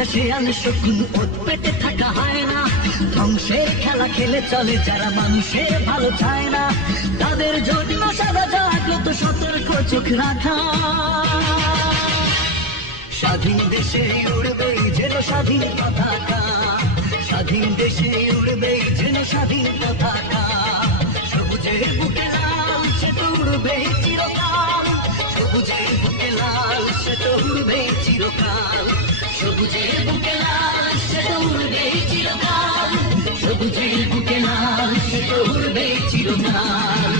থাকা শেয়াল শকুন ওত পেতে থাকা হয় না, ধ্বংসের খেলা খেলে চলে যারা মানুষের ভালো চায় না, তাদের জন্য সদা জাগ্রত সতর্ক চোখ রাখা। স্বাধীন দেশে উড়বে যেন স্বাধীন পতাকা, স্বাধীন দেশে উড়বে যেন স্বাধীন পতাকা, সবুজের বুকে লাল সে তো উড়বে চিরকাল, সবুজের বুকে লাল সে তো উড়বে চিরকাল, সবুজের বুকে লাল সে তো উড়বে চিরকাল, সবুজের বুকে লাল সে তো উড়বে চিরকাল।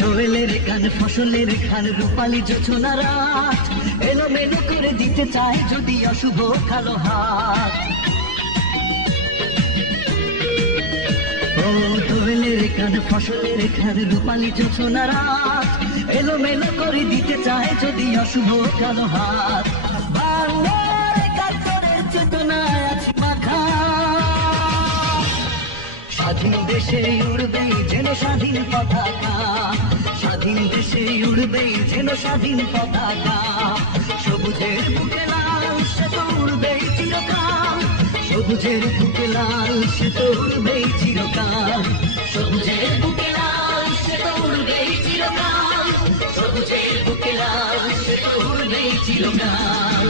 দোয়েলের গান ফসলের খান রূপালী জোছনা রাত, এলোমেলো করে দিতে চায় যদি অশুভ কালো হাত। ও দোয়েলের গান ফসলের খান রূপালী জোছনা রাত, এলোমেলো করে দিতে চায় যদি অশুভ কালো হাত। বাংলার কাতরের চেতনায় আছি মাখা, স্বাধীন দেশে উড়বে যেন স্বাধীন পতাকা, স্বাধীন দেশে উড়বে যেন স্বাধীন পতাকা, সবুজের বুকে লাল সে তো উড়বে চিরকাল, সবুজের বুকে লাল সে তো উড়বে চিরকাল, সবুজের বুকে লাল সে তো উড়বে চিরকাল, সবুজের বুকে লাল সে তো উড়বে চিরকাল।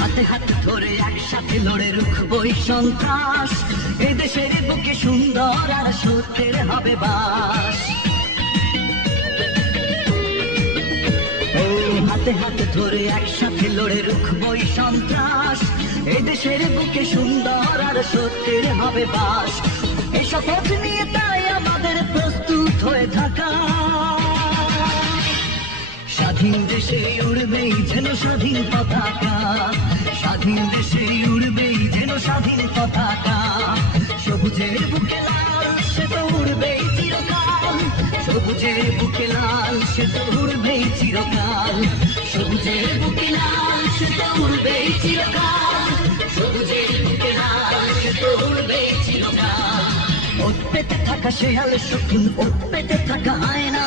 হাতে হাতে ধরে একসাথে লড়ে রুখবই সন্ত্রাস, এ দেশের বুকে সুন্দর আর সত্যের হবে বাস। ও হাতে হাতে ধরে একসাথে লড়ে রুখবই সন্ত্রাস, এ দেশের বুকে সুন্দর আর সত্যের হবে বাস। এই শপথ নিয়ে তাই আমাদের প্রস্তুত হয়ে থাকা, স্বাধীন দেশে উড়বেই যেন স্বাধীন পতাকা, স্বাধীন দেশে উড়বেই যেন স্বাধীন পতাকা, সবুজের বুকে লাল সে তো উড়বেই চিরকাল, সবুজের বুকে লাল সে তো উড়বেই চিরকাল, সবুজের বুকে লাল সে তো উড়বেই চিরকাল, সবুজের বুকে লাল সে তো উড়বেই চিরকাল। ওত পেতে থাকা শেয়াল শকুন ওত পেতে থাকা হয় না,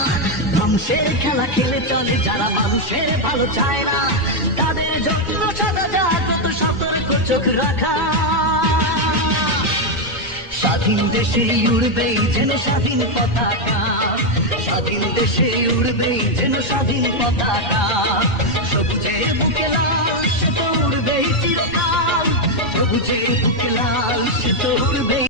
ধ্বংসের খেলা খেলে চলে যারা মানুষের ভালো চায় না, তাদের জন্য সদা জাগ্রত সতর্ক চোখ রাখা। স্বাধীন দেশে উড়বেই যেন স্বাধীন পতাকা, স্বাধীন দেশে উড়বেই যেন স্বাধীন পতাকা, সবুজের বুকে লাল সে তো উড়বেই চিরকাল, সবুজের বুকে লাল সে তো উড়বেই